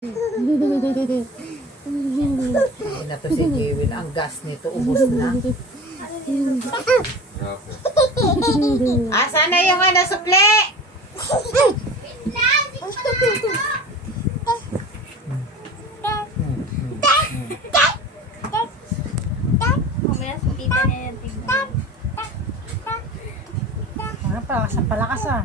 Ay na to si Jewin. Ang gas nito, ubos na. Asa na yung ano, sukli? Mamaya sa tita niya yan, tingnan. Ano pa, palakas ah.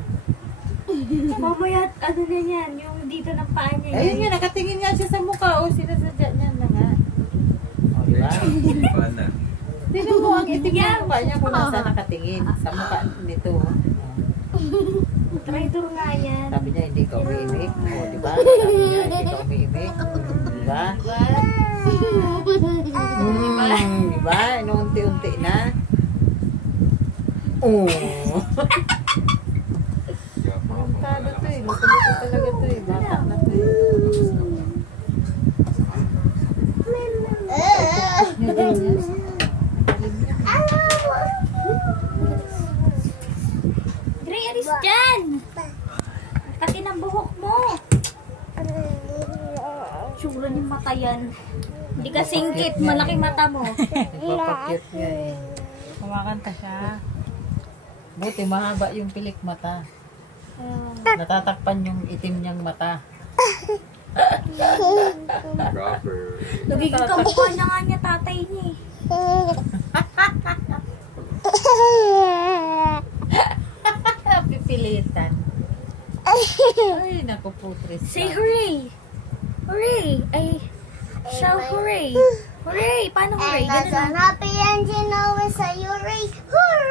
Mamaya, ano na yan, yung dito ng paa niya. Ayun nga, nakatingin nga siya sa mukha. O, sinasadya niya na nga. O, diba? Tingnan mo ang itim ng mukha niya kung nasa nakatingin. Sa mukha nito. Traitor nga yan. Sabi niya, hindi ka umiimik. O, diba? Sabi niya, hindi ka umiimik. Diba? Diba? Unti-unti na. Oh. Magkano to eh. Magkano talaga to eh. Bata na to eh. Dre, alis dyan! Kasi ng buhok mo. Tsura ng mata yan. Hindi ka singkit, malaki mata mo. Nagpapakyut niya eh. Kumakanta siya. Buti mahaba yung pilik mata. Natatakpan yung itim niyang mata. Nagiging kamukha na nga niya tatay niya eh. Pipilitan. Ay, naku putres. Say hooray! Hooray! Ay, shout hooray! Hooray! Paano hooray? And as Ganun an happy engine always say hooray! Hooray!